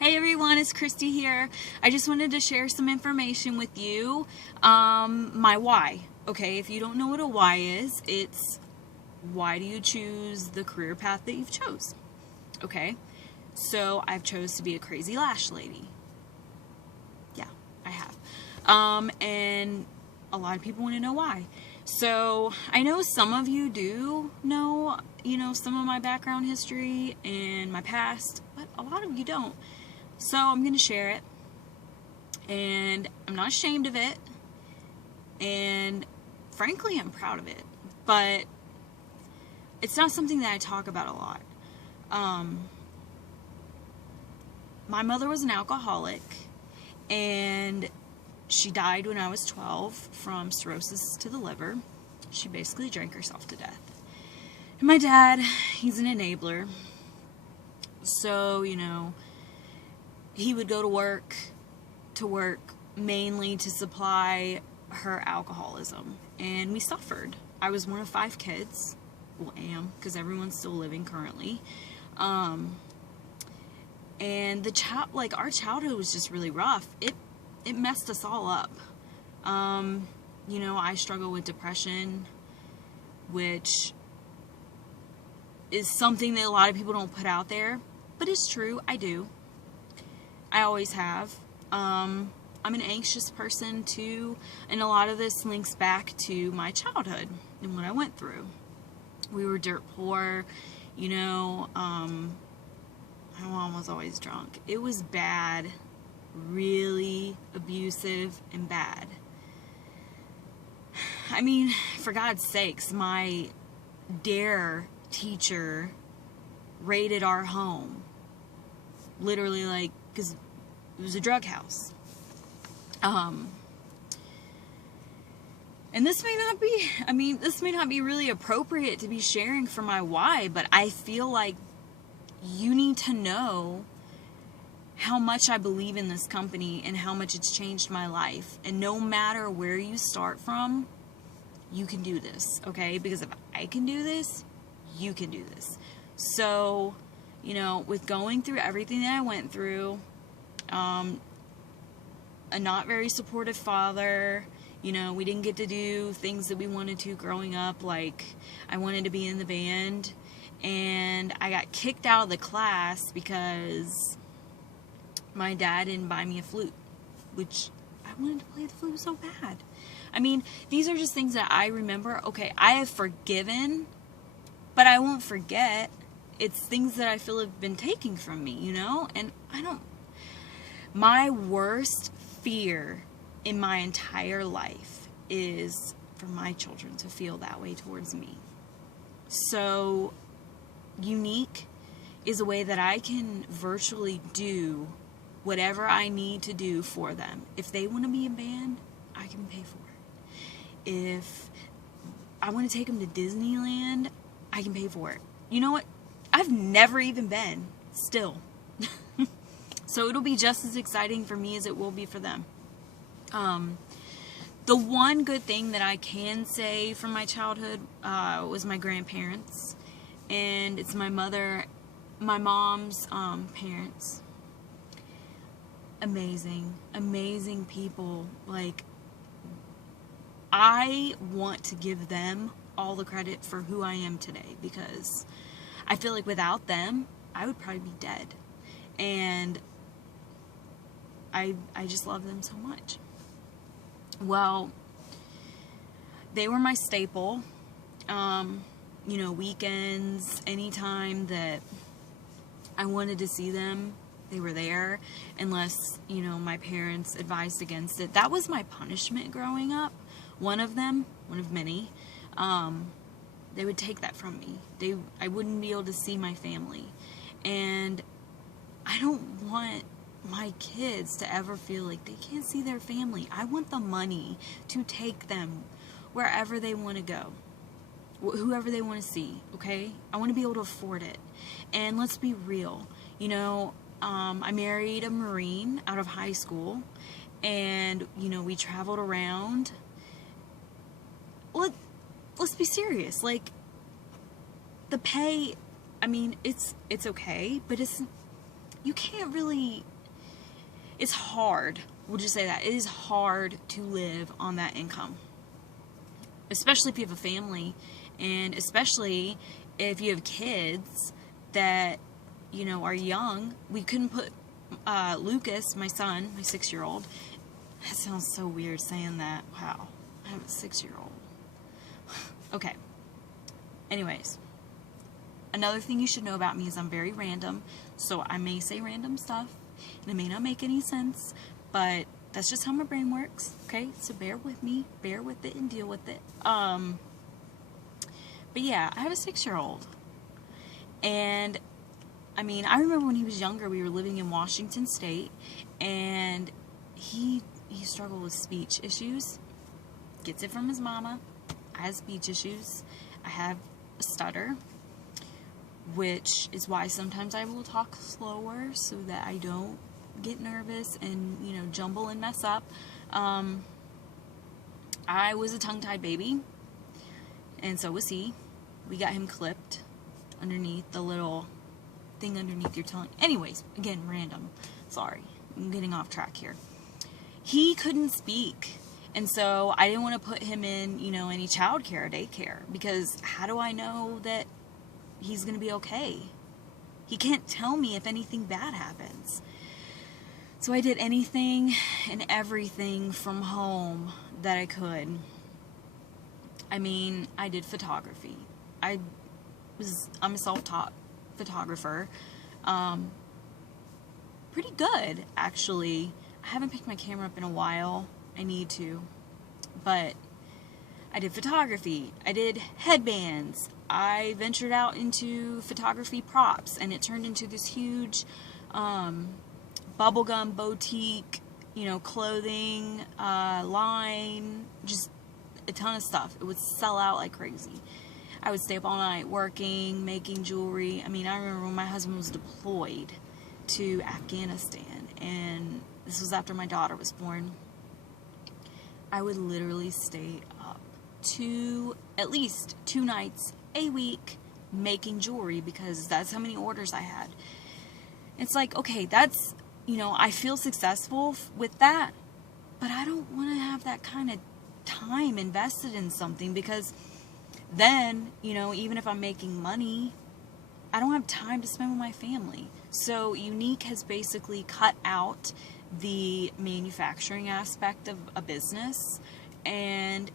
Hey everyone, it's Christy here. I just wanted to share some information with you. My why. Okay, if you don't know what a why is, it's why do you choose the career path that you've chose? Okay, so I've chose to be a crazy lash lady. Yeah, I have. And a lot of people want to know why. So I know some of you do know, some of my background history and my past, but a lot of you don't. So I'm going to share it, and I'm not ashamed of it, and frankly, I'm proud of it, but it's not something that I talk about a lot. My mother was an alcoholic, and she died when I was 12 from cirrhosis to the liver. She basically drank herself to death. And my dad, he's an enabler, so, he would go to work mainly to supply her alcoholism, and we suffered. I was one of 5 kids. Well, am, because everyone's still living currently. And our childhood was just really rough. It messed us all up. I struggle with depression, which is something that a lot of people don't put out there, but it's true. I do. I always have. I'm an anxious person too, and a lot of this links back to my childhood and what I went through. We were dirt poor, my mom was always drunk. It was bad, really abusive and bad. I mean, for God's sakes, my DARE teacher raided our home. Literally, because it was a drug house. And this may not be really appropriate to be sharing for my why, but I feel like you need to know how much I believe in this company and how much it's changed my life. And no matter where you start from, you can do this, okay? Because if I can do this, you can do this. So, with going through everything that I went through, a not very supportive father, we didn't get to do things that we wanted to growing up, like I wanted to be in the band, and I got kicked out of the class because my dad didn't buy me a flute, which I wanted to play the flute so bad. I mean, these are just things that I remember. Okay, I have forgiven, but I won't forget. It's things that I feel have been taken from me, and my worst fear in my entire life is for my children to feel that way towards me. So, unique is a way that I can virtually do whatever I need to do for them. If they want to be in band, I can pay for it. If I want to take them to Disneyland, I can pay for it. You know what? I've never even been, still. So it'll be just as exciting for me as it will be for them. The one good thing that I can say from my childhood was my grandparents. And it's my mom's parents. Amazing people. I want to give them all the credit for who I am today, because I feel like without them, I would probably be dead. And I just love them so much. Well, they were my staple. Weekends, anytime that I wanted to see them, they were there, unless, my parents advised against it. That was my punishment growing up. One of many. They would take that from me. I wouldn't be able to see my family. And I don't want my kids to ever feel like they can't see their family. I want the money to take them wherever they want to go, whoever they want to see, okay? I want to be able to afford it. And let's be real, I married a Marine out of high school, and, we traveled around. Let's be serious. The pay, it's okay, but you can't really, it's hard. We'll just say that. It is hard to live on that income. Especially if you have a family, and especially if you have kids that, you know, are young. We couldn't put Lucas, my son, my 6-year-old. That sounds so weird saying that. Wow. I have a 6-year-old. Okay. Anyways. Another thing you should know about me is I'm very random. So I may say random stuff. And it may not make any sense. But that's just how my brain works. Okay? So bear with me. Bear with it and deal with it. But yeah, I have a 6-year-old. And I mean, I remember when he was younger, we were living in Washington State, and he struggled with speech issues. Gets it from his mama. I have speech issues. I have a stutter, which is why sometimes I will talk slower so that I don't get nervous and, you know, jumble and mess up. I was a tongue-tied baby, and so was he. We got him clipped underneath the little thing underneath your tongue. Anyways, again, random. Sorry, I'm getting off track here. He couldn't speak, and so I didn't want to put him in, you know, any childcare or daycare, because how do I know that he's going to be okay? He can't tell me if anything bad happens. So I did anything and everything from home that I could. I mean, I did photography. I'm a self-taught photographer. Pretty good, actually. I haven't picked my camera up in a while. I need to. But I did photography. I did headbands. I ventured out into photography props, and it turned into this huge bubblegum boutique, you know, clothing line, just a ton of stuff. It would sell out like crazy. I would stay up all night working, making jewelry. I mean, I remember when my husband was deployed to Afghanistan, and this was after my daughter was born. I would literally stay up at least 2 nights a week making jewelry, because that's how many orders I had. It's like, okay, that's, you know, I feel successful with that, but I don't want to have that kind of time invested in something, because then, you know, even if I'm making money, I don't have time to spend with my family. So Younique has basically cut out the manufacturing aspect of a business, and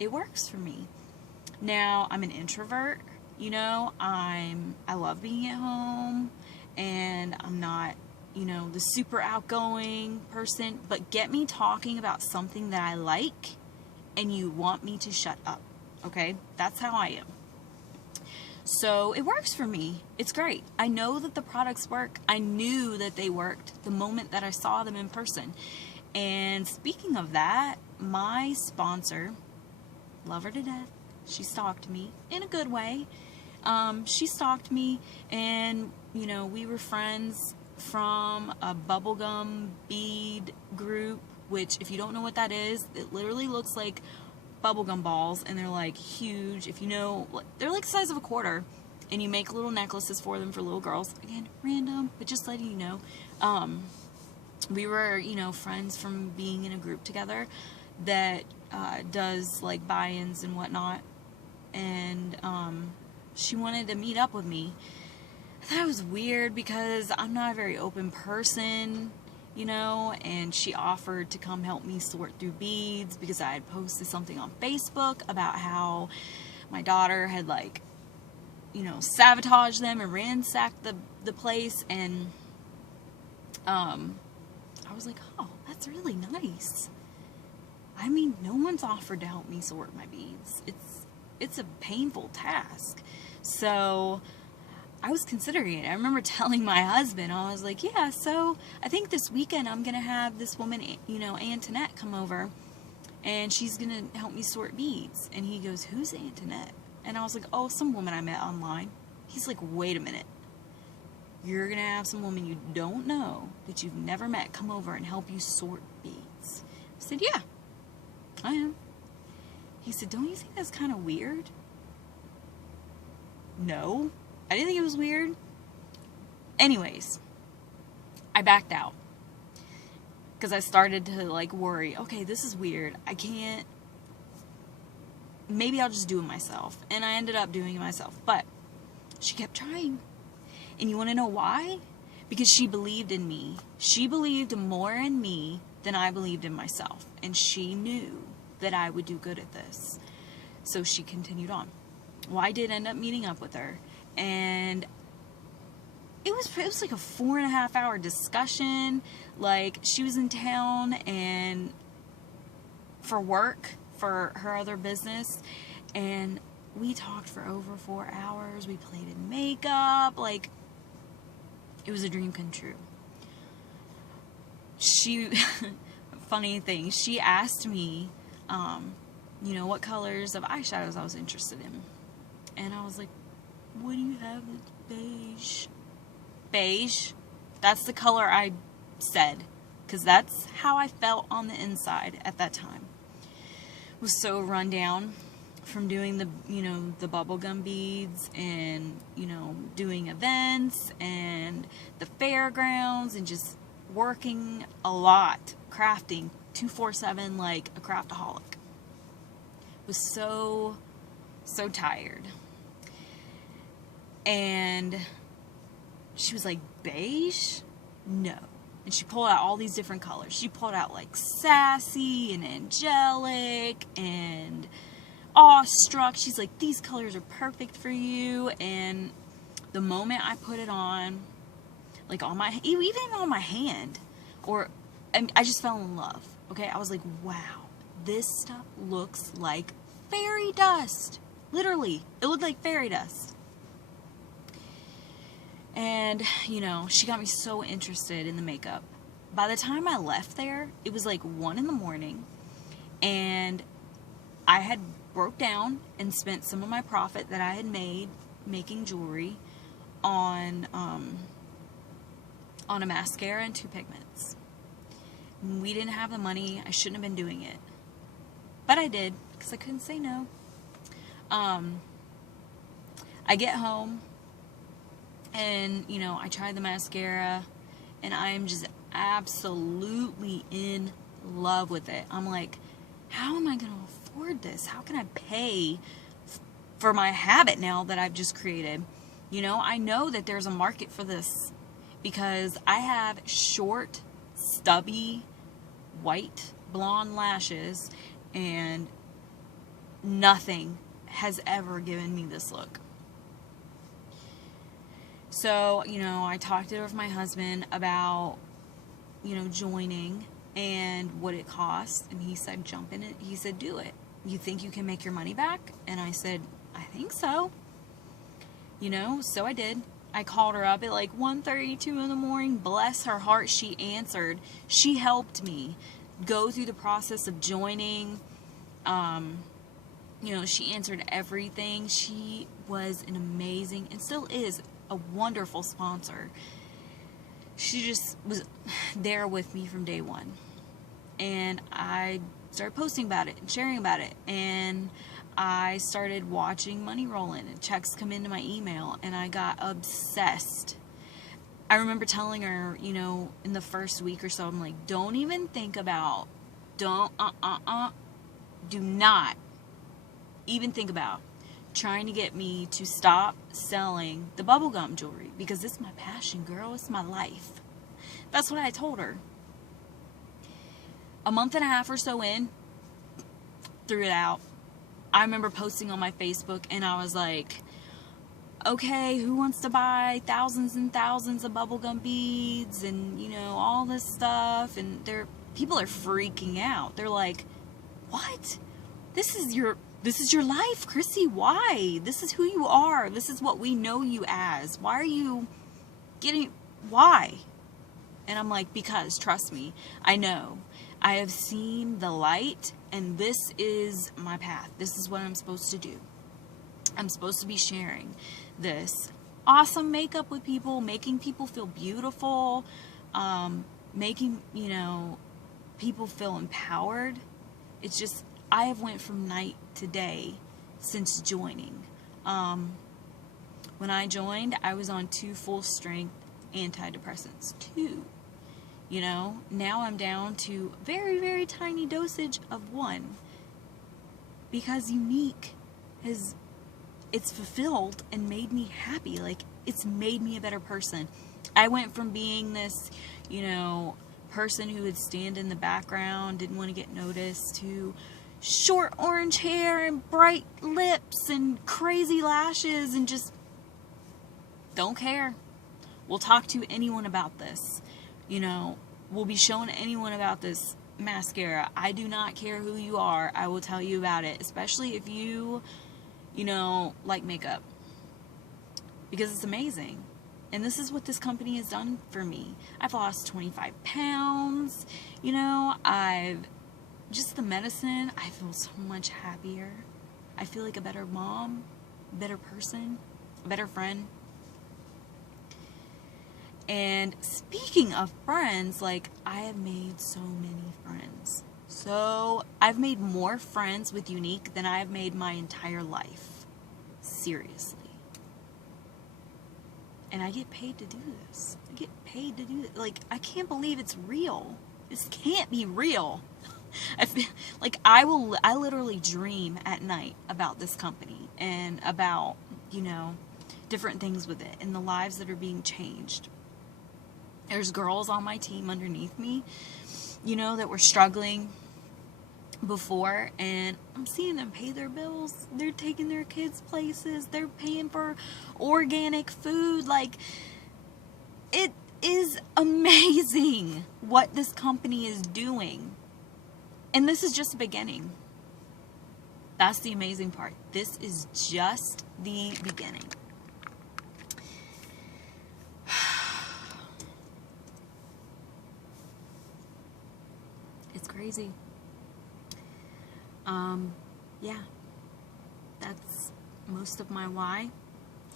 it works for me. Now, I'm an introvert, you know, I love being at home, and I'm not, you know, the super outgoing person, but get me talking about something that I like, and you want me to shut up, okay? That's how I am. So it works for me. It's great. I know that the products work. I knew that they worked the moment that I saw them in person. And speaking of that, my sponsor, love her to death, she stalked me in a good way. She stalked me, and, you know, we were friends from a bubblegum bead group, which, if you don't know what that is, it literally looks like bubblegum balls, and they're like huge. If you know, they're like the size of a quarter, and you make little necklaces for them for little girls. Again, random, but just letting you know. We were, you know, friends from being in a group together that does like buy-ins and whatnot, and she wanted to meet up with me. I thought it was weird because I'm not a very open person, you know, and she offered to come help me sort through beads because I had posted something on Facebook about how my daughter had, like, you know, sabotaged them and ransacked the place, and I was like, oh, that's really nice. I mean, no one's offered to help me sort my beads. It's a painful task. So I was considering it. I remember telling my husband, I was like, yeah, so I think this weekend I'm going to have this woman, you know, Antoinette, come over, and she's going to help me sort beads. And he goes, who's Antoinette? And I was like, oh, some woman I met online. He's like, wait a minute. You're going to have some woman you don't know, that you've never met, come over and help you sort beads. I said, yeah, I am. He said, don't you think that's kind of weird? No. I didn't think it was weird. Anyways, I backed out. Because I started to like worry, okay, this is weird. I can't, maybe I'll just do it myself. And I ended up doing it myself. But she kept trying. And you want to know why? Because she believed in me. She believed more in me than I believed in myself. And she knew that I would do good at this. So she continued on. Well, I did end up meeting up with her. And it was like a 4.5 hour discussion. Like, she was in town and for work, for her other business, and we talked for over 4 hours. We played in makeup. Like, it was a dream come true. She, funny thing, she asked me, you know, what colors of eyeshadows I was interested in. And I was like, what do you have that's beige? Beige? That's the color I said, because that's how I felt on the inside at that time. Was so run down from doing the, you know, the bubblegum beads and, you know, doing events and the fairgrounds and just working a lot, crafting 24/7 like a craftaholic. Was so tired. And she was like, beige? No. And she pulled out all these different colors. She pulled out like sassy and angelic and awestruck. She's like, these colors are perfect for you. And the moment I put it on, like on my, even on my hand, or I just fell in love. Okay, I was like, wow, this stuff looks like fairy dust. Literally, it looked like fairy dust. And, you know, she got me so interested in the makeup. By the time I left there, it was like 1 in the morning, and I had broke down and spent some of my profit that I had made making jewelry on a mascara and 2 pigments. We didn't have the money. I shouldn't have been doing it. But I did, because I couldn't say no. I get home, and, you know, I tried the mascara, and I am just absolutely in love with it. I'm like, how am I going to afford this? How can I pay for my habit now that I've just created? You know, I know that there's a market for this because I have short, stubby, white, blonde lashes, and nothing has ever given me this look. So, you know, I talked it with my husband about, you know, joining and what it costs, and he said, jump in it. He said, do it. You think you can make your money back? And I said, I think so. You know, so I did. I called her up at like 1:32 in the morning. Bless her heart, she answered. She helped me go through the process of joining. You know, she answered everything. She was an amazing, and still is, a wonderful sponsor. She just was there with me from day one. And I started posting about it and sharing about it. And I started watching money roll in and checks come into my email, and I got obsessed. I remember telling her, you know, in the first week or so, I'm like, don't even think about, do not even think about trying to get me to stop selling the bubblegum jewelry, because it's my passion, girl. It's my life. That's what I told her. A month and a half or so in, threw it out. I remember posting on my Facebook, and I was like, okay, who wants to buy thousands and thousands of bubblegum beads and, you know, all this stuff? And people are freaking out. They're like, what? This is your life, Chrissy. Why? This is who you are. This is what we know you as. Why are you why? And I'm like, because, trust me, I know. I have seen the light, and this is my path. This is what I'm supposed to do. I'm supposed to be sharing this awesome makeup with people, making people feel beautiful, making, you know, people feel empowered. It's just, I have went from night to day since joining. When I joined, I was on 2 full-strength antidepressants. 2. You know, now I'm down to very, very tiny dosage of 1. Because Younique it's fulfilled and made me happy. Like, it's made me a better person. I went from being this, you know, person who would stand in the background, didn't want to get noticed, to short orange hair and bright lips and crazy lashes and just don't care. We'll talk to anyone about this. You know, we'll be showing anyone about this mascara. I do not care who you are. I will tell you about it, especially if you know, like makeup. Because it's amazing. And this is what this company has done for me. I've lost 25 pounds. You know, just the medicine, I feel so much happier. I feel like a better mom, a better person, a better friend. And speaking of friends, like, I have made so many friends. So, I've made more friends with Younique than I have made my entire life. Seriously. And I get paid to do this. I get paid to do it. Like, I can't believe it's real. This can't be real. I feel like I literally dream at night about this company and about, you know, different things with it and the lives that are being changed. There's girls on my team underneath me, you know, that were struggling before, and I'm seeing them pay their bills. They're taking their kids places. They're paying for organic food. Like, it is amazing what this company is doing. And this is just the beginning. That's the amazing part. This is just the beginning. It's crazy. Yeah. That's most of my why.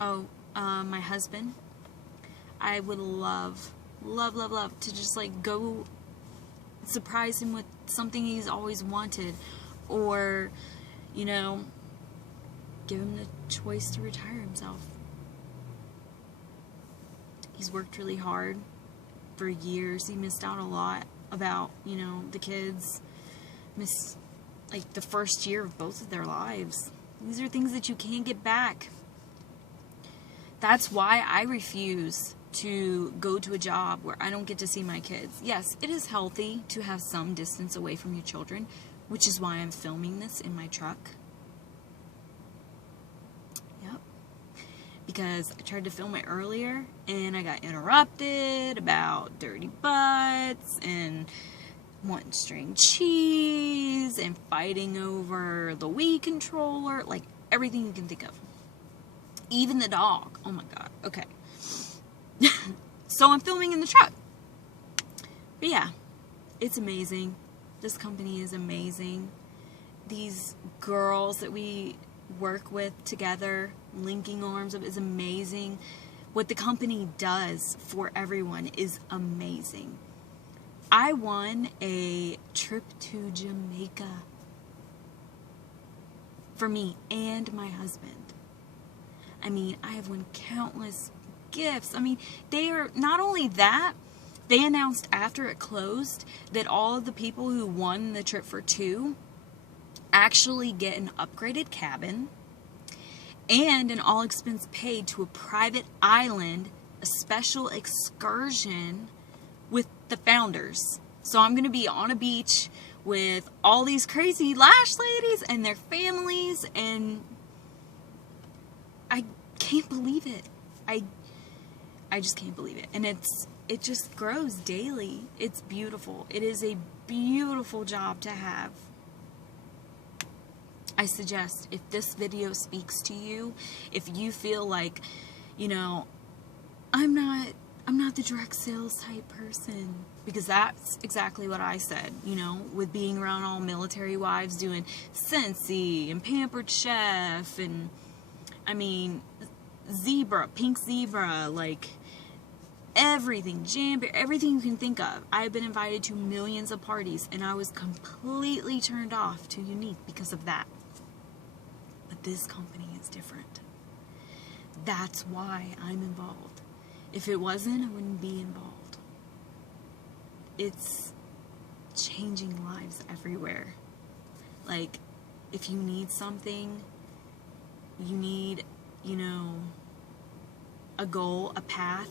Oh, my husband. I would love to just like go surprise him with something he's always wanted, or, you know, give him the choice to retire himself. He's worked really hard for years. He missed out a lot about, you know, the kids. Missed like the first year of both of their lives. These are things that you can't get back. That's why I refuse to go to a job where I don't get to see my kids. Yes, it is healthy to have some distance away from your children, which is why I'm filming this in my truck. Yep. Because I tried to film it earlier and I got interrupted about dirty butts and wanting string cheese and fighting over the Wii controller, like everything you can think of. Even the dog. Oh my god. Okay. So I'm filming in the truck. But yeah, it's amazing. This company is amazing. These girls that we work with together, linking arms, is amazing. What the company does for everyone is amazing. I won a trip to Jamaica for me and my husband. I mean, I have won countless gifts. I mean, they are, not only that, they announced after it closed that all of the people who won the trip for 2 actually get an upgraded cabin and an all expense paid to a private island, a special excursion with the founders. So I'm going to be on a beach with all these crazy lash ladies and their families, and I can't believe it. I just can't believe it. And it just grows daily. It's beautiful. It is a beautiful job to have. I suggest, if this video speaks to you, if you feel like, you know, I'm not the direct sales type person, because that's exactly what I said, you know, with being around all military wives doing Scentsy and Pampered Chef and, I mean, Zebra, Pink Zebra, like everything, Jamberry, everything you can think of. I've been invited to millions of parties, and I was completely turned off to Younique because of that. But this company is different. That's why I'm involved. If it wasn't, I wouldn't be involved. it's changing lives everywhere. Like, if you need something, you need, a goal, a path,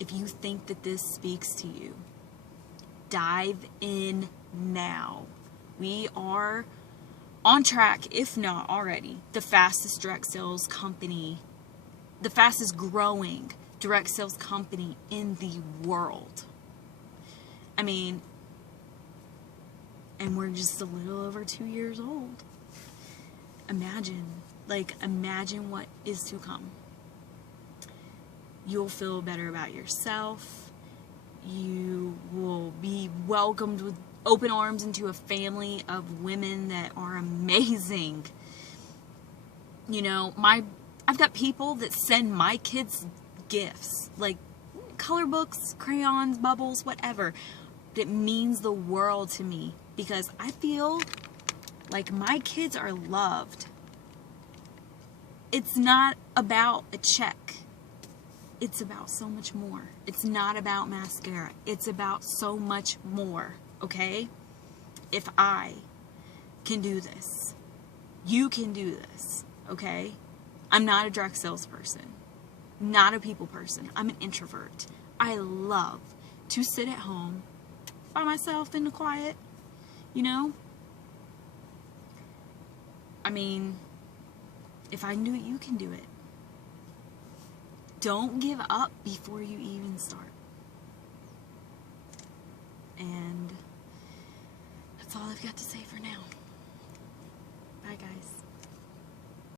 if you think that this speaks to you, dive in now. We are on track, if not already, the fastest direct sales company, the fastest growing direct sales company in the world. I mean, and we're just a little over 2 years old. Imagine what is to come. You'll feel better about yourself. You will be welcomed with open arms into a family of women that are amazing. I've got people that send my kids gifts, like color books, crayons, bubbles, whatever. That means the world to me, because I feel like my kids are loved. It's not about a check. It's about so much more. It's not about mascara. It's about so much more, okay? If I can do this, you can do this, okay? I'm not a direct salesperson, not a people person. I'm an introvert. I love to sit at home by myself in the quiet, I mean, if I can do it, you can do it. Don't give up before you even start. And that's all I've got to say for now. Bye, guys.